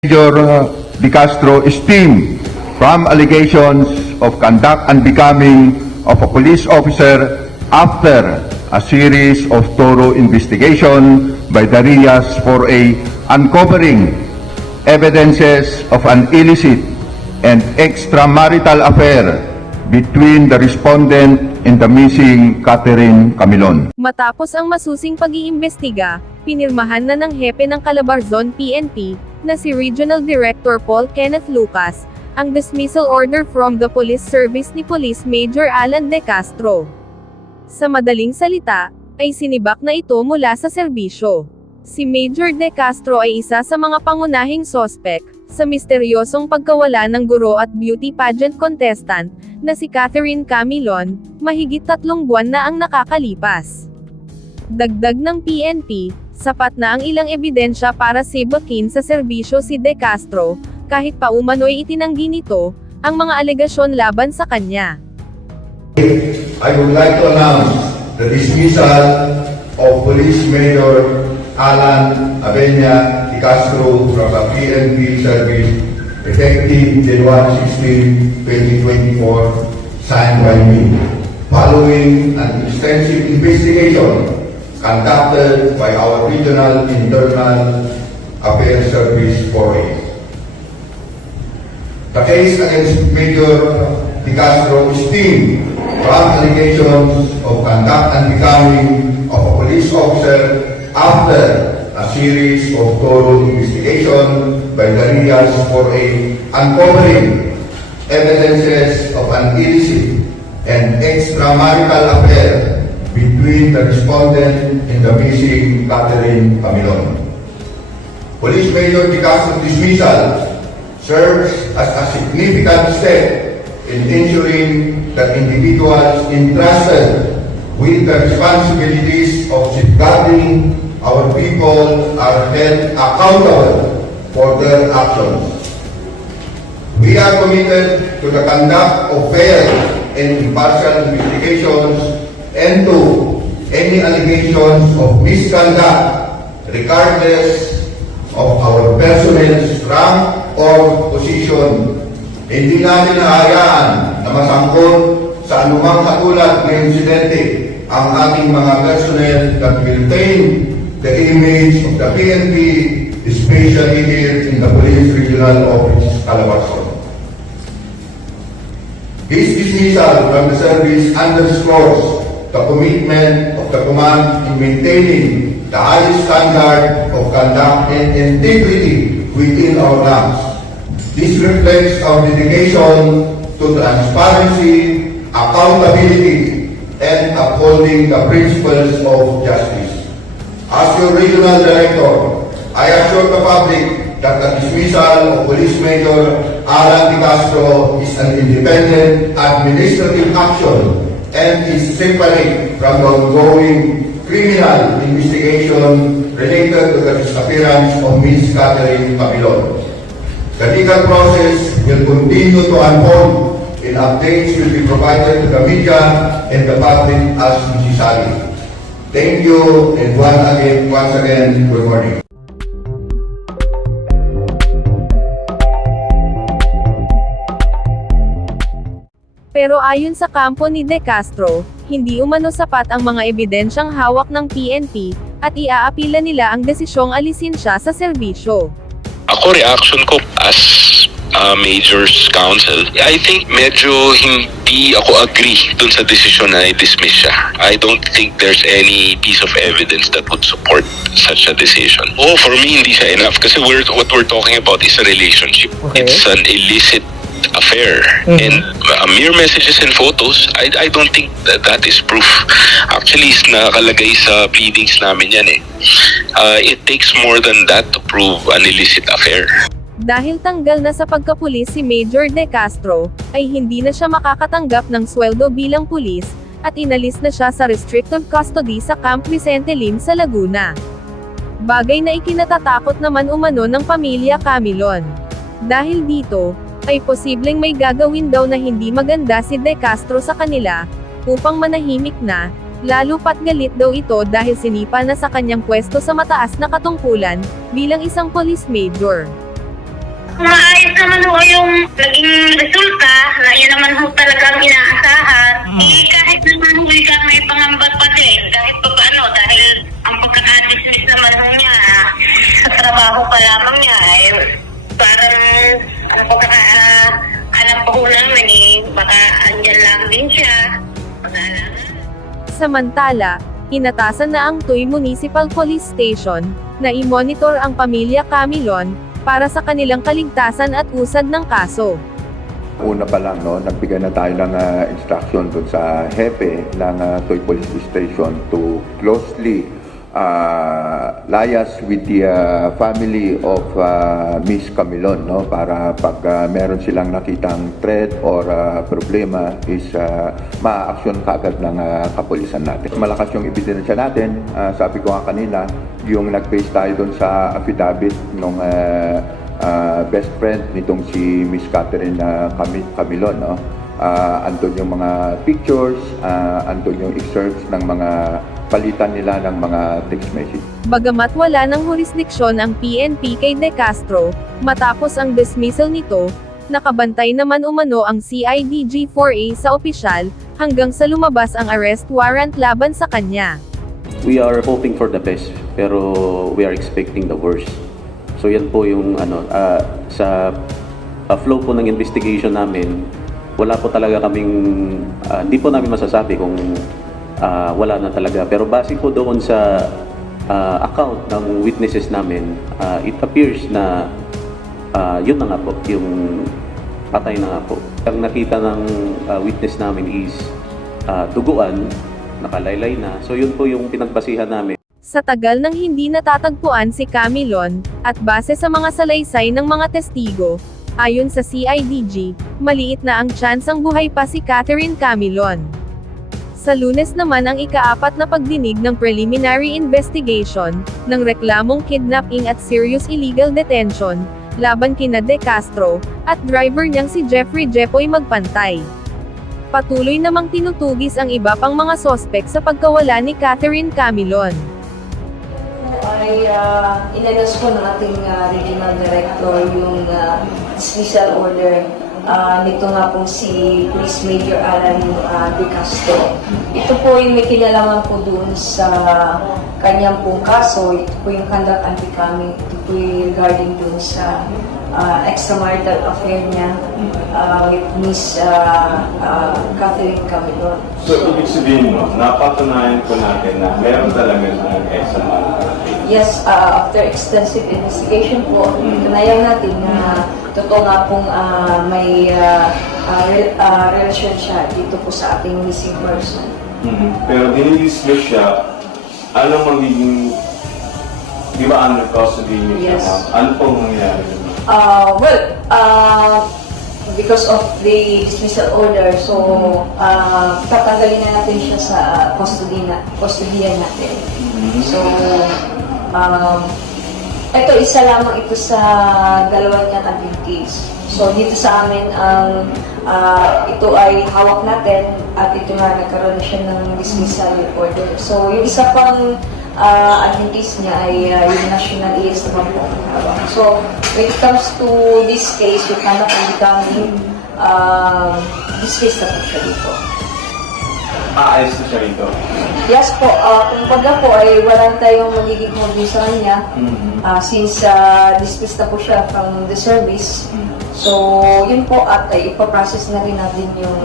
Major uh, De Castro esteem from allegations of conduct and becoming of a police officer after a series of thorough investigation by the RIAS for a uncovering evidences of an illicit and extramarital affair between the respondent and the missing Catherine Camilon. Matapos ang masusing pag-iimbestiga, pinirmahan na ng hepe ng Calabarzon PNP, na si Regional Director Paul Kenneth Lucas, ang dismissal order from the police service ni Police Major Alan De Castro. Sa madaling salita, ay sinibak na ito mula sa serbisyo. Si Major De Castro ay isa sa mga pangunahing sospek sa misteryosong pagkawala ng guro at beauty pageant contestant na si Catherine Camilon, mahigit tatlong buwan na ang nakakalipas. Dagdag ng PNP, sapat na ang ilang ebidensya para sibakin sa serbisyo si De Castro, kahit pa umano'y itinanggi nito, ang mga alegasyon laban sa kanya. I would like to announce the dismissal of Police Major Alan Avena de Castro from the PNP service effective January 16, 2024, signed by me, following an extensive investigation conducted by our Regional Internal Affairs Service 4A. The case against Major De Castro is stemmed from allegations of conduct and becoming of a police officer after a series of thorough investigation by the RIAS for a uncovering evidences of an illicit and extramarital affair between the respondent and the missing Catherine Camilon. Police Major De Castro dismissal serves as a significant step in ensuring that individuals entrusted with the responsibilities of safeguarding our people are held accountable for their actions. We are committed to the conduct of fair and impartial investigations and to any allegations of misconduct regardless of our personnel's rank or position. Hindi natin nahayaan na masangkot sa anumang katulad na insidente ang ating mga personnel that will the image of the PNP, especially here in the Police Regional Office, Calabarzon. His dismissal from the service underscores the commitment of the command in maintaining the highest standard of conduct and integrity within our ranks. This reflects our dedication to transparency, accountability, and upholding the principles of justice. As your regional director, I assure the public that the dismissal of Police Major Alan Castro is an independent administrative action and is separate from the ongoing criminal investigation related to the disappearance of Ms. Catherine Capilon. The legal process will continue to unfold and updates will be provided to the media and the public as necessary. Thank you and once again, once again, good morning. Pero ayon sa kampo ni De Castro, hindi umano sapat ang mga ebidensyang hawak ng PNP, at iaapila nila ang desisyong alisin siya sa serbisyo. Ako reaction ko as uh, Major's Counsel, I think medyo hindi ako agree dun sa desisyon na i-dismiss siya. I don't think there's any piece of evidence that would support such a decision. Oh, for me, hindi siya enough kasi we're, what we're talking about is a relationship. Okay. It's an illicit affair. And uh, mere messages and photos, I, I don't think that that is proof. Actually, is nakalagay sa pleadings namin yan eh. Uh, it takes more than that to prove an illicit affair. Dahil tanggal na sa pagkapulis si Major De Castro, ay hindi na siya makakatanggap ng sweldo bilang pulis, at inalis na siya sa restrictive custody sa Camp Vicente Lim sa Laguna. Bagay na ikinatatakot naman umano ng pamilya Camilon. Dahil dito, ay posibleng may gagawin daw na hindi maganda si De Castro sa kanila, upang manahimik na, lalo pat galit daw ito dahil sinipa na sa kanyang pwesto sa mataas na katungkulan, bilang isang police major. maayos naman ho yung naging resulta baka andyan lang din siya. Pag-aalaga. Samantala, inatasan na ang Tuy Municipal Police Station, na i-monitor ang pamilya Camilon, para sa kanilang kaligtasan at usad ng kaso. Una pa lang, no, nagbigay na tayo ng ah, instruction doon sa hepe ng uh, Toy Police Station to closely uh, lias with the ah, family of ah, Miss Camilon no para pag ah, meron silang nakitang threat or ah, problema is uh, ma-action kaagad ng ah, kapulisan natin. Malakas yung ebidensya natin. Ah, sabi ko nga kanina, yung nag-base tayo doon sa affidavit ng ah, best friend nitong si Miss Catherine uh, Cami- Camilon, no? Ah, andun yung mga pictures, ah, andun yung excerpts ng mga palitan nila ng mga text message. Bagamat wala ng jurisdiksyon ang PNP kay De Castro, matapos ang dismissal nito, nakabantay naman umano ang CIDG-4A sa opisyal, hanggang sa lumabas ang arrest warrant laban sa kanya. we are hoping for the best pero we are expecting the worst. So yan po yung ano ah, sa ah, flow po ng investigation namin wala po talaga kaming ah, hindi po namin masasabi kung ah, wala na talaga pero base po doon sa ah, account ng witnesses namin ah, it appears na ah, yun na nga po yung patay na nga po. Ang nakita ng ah, witness namin is ah, duguan nakalaylay na. So yun po yung pinagbasihan namin. Sa tagal ng hindi natatagpuan si Camilon, at base sa mga salaysay ng mga testigo, ayon sa CIDG, maliit na ang tsansang buhay pa si Catherine Camilon. Sa lunes naman ang ikaapat na pagdinig ng preliminary investigation, ng reklamong kidnapping at serious illegal detention, laban kina De Castro, at driver niyang si Jeffrey Jepoy Magpantay. Patuloy namang tinutugis ang iba pang mga sospek sa pagkawala ni Catherine Camilon. ay uh, inanos po ng ating ah, regional director yung ah, dismissal order ah, nito nga po si Police Major Alan uh, De Castro. Ito po yung may kinalaman po dun sa kanyang pong kaso. Ito po yung conduct unbecoming. Ito po yung regarding dun sa ah, extramarital affair niya ah, with Miss ah, ah, Catherine Camilon. So, ibig sabihin mo, napatunayan ko natin na meron talaga ng SMR. Yes, uh, after extensive investigation po, kanayan natin na totoo nga pong ah, may uh, relasyon siya dito po sa ating missing person. Pero dinidismiss siya, ano magiging, di ba under custody niyo Yes. siya? Ano pong mangyayari? Uh, well, uh, because of the dismissal order, so uh, tatanggalin na natin siya sa custody na, custodian natin. So, um, ito isa lamang ito sa dalawa niya naging case. So, dito sa amin, ang ah, ito ay hawak natin at ito nga nagkaroon na siya ng dismissal order. So, yung isa pang uh, admin case niya ay ah, yung national ES naman po. So, when it comes to this case, anak ang becoming uh, dismissed na po siya dito. Aayos na siya rito. Yes po, uh, kumbaga po ay wala tayong magiging hold sa kanya Ah, since uh, dismissed na po siya from the service. So, yun po at ay ipaprocess na rin natin yung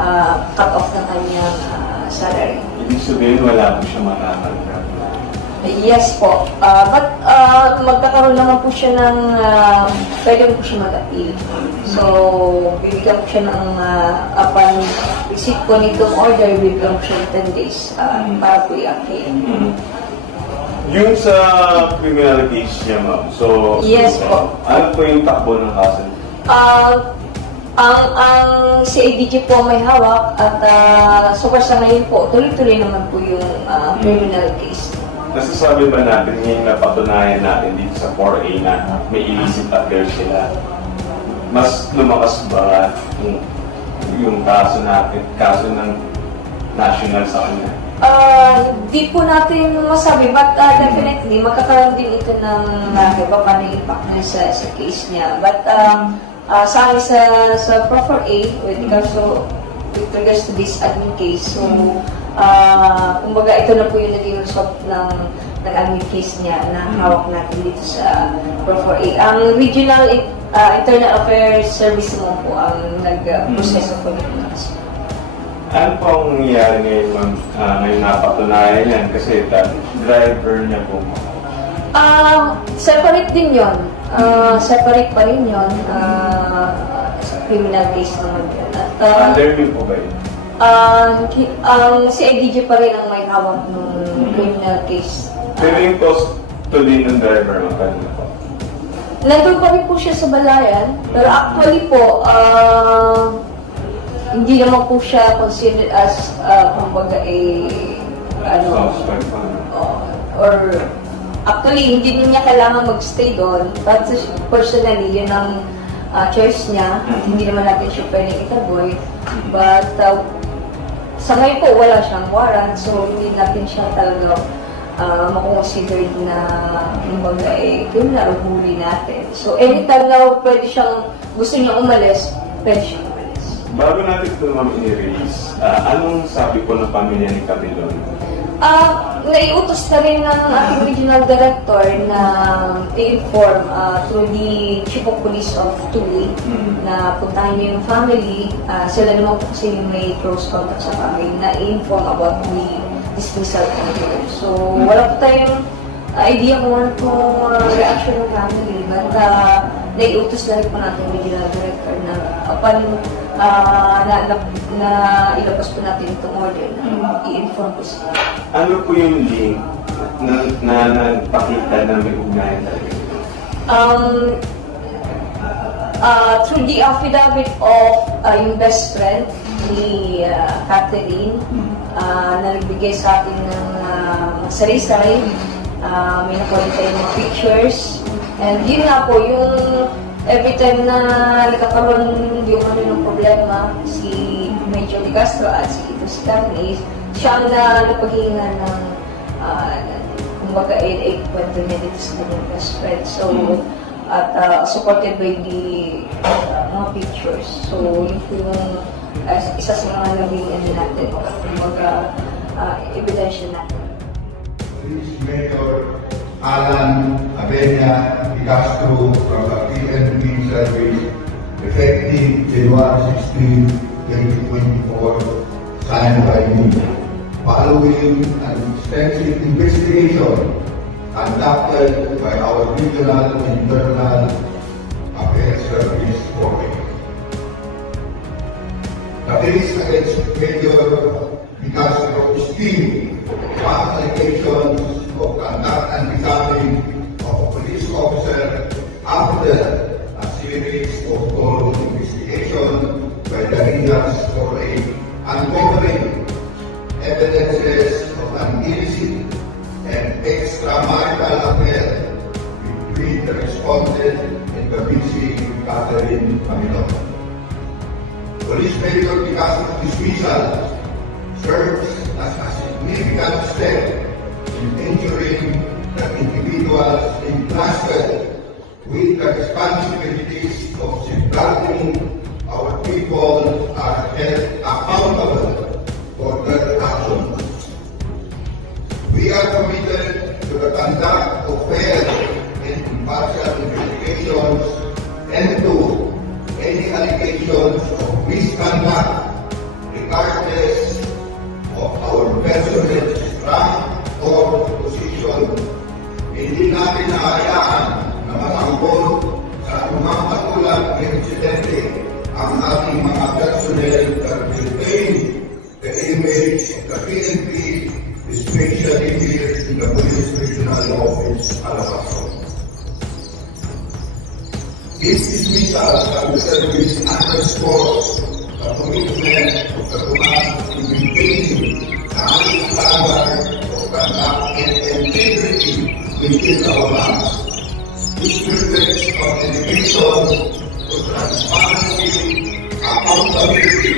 uh, cut-off ng kanyang ah, salary. Ibig sabihin, wala po siya matatanggap. Yes po. Ah, but ah, magkakaroon naman po siya ng, uh, pwede po siya mag-appeal. So, bibigyan po siya ng, uh, upon receipt po nitong order, bibigyan po siya ng 10 days ah, para po i-appeal. Yung sa criminal case niya, ma'am, so, Yes po. ano po yung takbo ng kaso? Ah, ang ang CADG po may hawak at uh, so far sa ngayon po, tuloy-tuloy naman po yung ah, criminal case. Nasasabi ba natin yung napatunayan natin dito sa 4A na may illicit affair sila? Mas lumakas ba yung, yung kaso natin, kaso ng national sa kanya? Ah, hindi po natin masabi, but ah, definitely, magkakaroon din ito ng uh, iba pa na impact na sa, sa case niya. But um, ah, sa akin sa, sa Proper A, with regards to, with regards to this admin case, so, ah, kumbaga ito na po yung naging result ng, ng admin case niya na hawak natin dito sa Proper A. Ang Regional ah, Internal Affairs Service naman po ang nag-proseso po ng kaso. Ano po ang nangyayari ngayon, ma'am? Ah, ngayon napatunayan yan kasi the driver niya po. Ah, separate din yon. Ah, separate pa rin yon. Ah, criminal case naman yun. Ah, Under me po ba yun? ah, hi- ang si IDG pa rin ang may hawak ng criminal case. Pero yung custody ng driver, ma'am, kanina po. Nandun pa rin po siya sa balayan, pero actually po, ah, hindi naman po siya considered as, uh, kumbaga, a, ano, Suspect pa. Oh, or actually hindi din niya kailangan magstay doon but personally yun ang uh, choice niya hindi naman natin siya pwedeng itaboy. But uh, sa ngayon po wala siyang warrant so hindi natin siya talaga uh, makonsider na kumbaga eh criminal o huli natin. So anytime na pwede siyang gusto niya umalis pwede siyang umalis. Bago natin ito ma'am i-release, ah, anong sabi po ng pamilya ni Camilo? Ah, naiutos na rin ng ating regional director na i-inform ah, through the Chief of Police of Tuli Mm. na puntahan niyo yung family. Ah, sila naman po kasi yung may close contact sa family na i-inform about the dismissal order. So, wala po tayong idea kung ano po reaction ng family. But uh, naiutos na rin po natin regional director na upon ah, na, na, na ilabas po natin itong order na i-inform po sila. Ano po yung link na, na nagpakita na may ugnayan talaga? Um, uh, through the affidavit of uh, yung best friend ni uh, Catherine uh, na nagbigay sa atin ng uh, sarisay. Uh, may nakuha tayo ng pictures. And yun nga po, yung every time na nagkakaroon yung ano ng problema, si Major De Castro at si ito si Daphne, siya ang na, napaghinga ng uh, kumbaga eh, eh, kwento niya dito sa kanyang best friend. So, at uh, supported by the uh, mga pictures. So, yun po yung uh, isa sa mga naging ano natin, kumbaga uh, ebidensya natin. Police Major Alan Abenya de Castro from the PNP Service effective January 16, 2024, signed by me. Following an extensive investigation conducted by our Regional Internal Affairs Service Corps. The case against Major Castro still one allegations of conduct and becoming of a police officer after a series of thorough investigation by the Rinas for a uncovering evidences of an illicit and extramarital affair between the respondent and the missing Catherine Camilon. Police Major De Castro's dismissal serves as a significant step in individuals entrusted with the responsibilities of safeguarding our people are held accountable for their actions. We are committed to the conduct of fair and impartial investigations and to any allegations of misconduct regardless of our personal rank or position. Hindi natin naayaan na matanggol sa anumang katulad ng insidente ang ating mga personnel that retain the image of the PNP, especially here in the Police Regional Office, Alabason. This dismissal from the service underscores the commitment of the command within our ranks. This our dedication to accountability,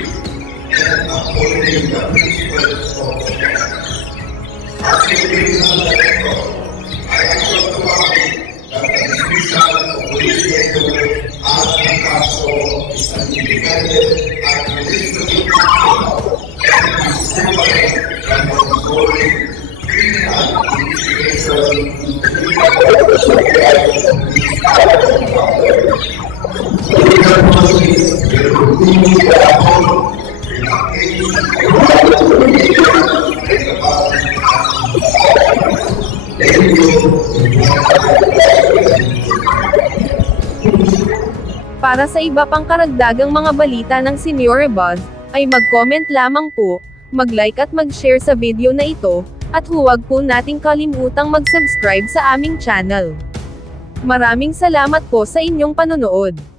and upholding the principles of sa iba pang karagdagang mga balita ng Senior Buzz, ay mag-comment lamang po, mag-like at mag-share sa video na ito, at huwag po nating kalimutang mag-subscribe sa aming channel. Maraming salamat po sa inyong panonood.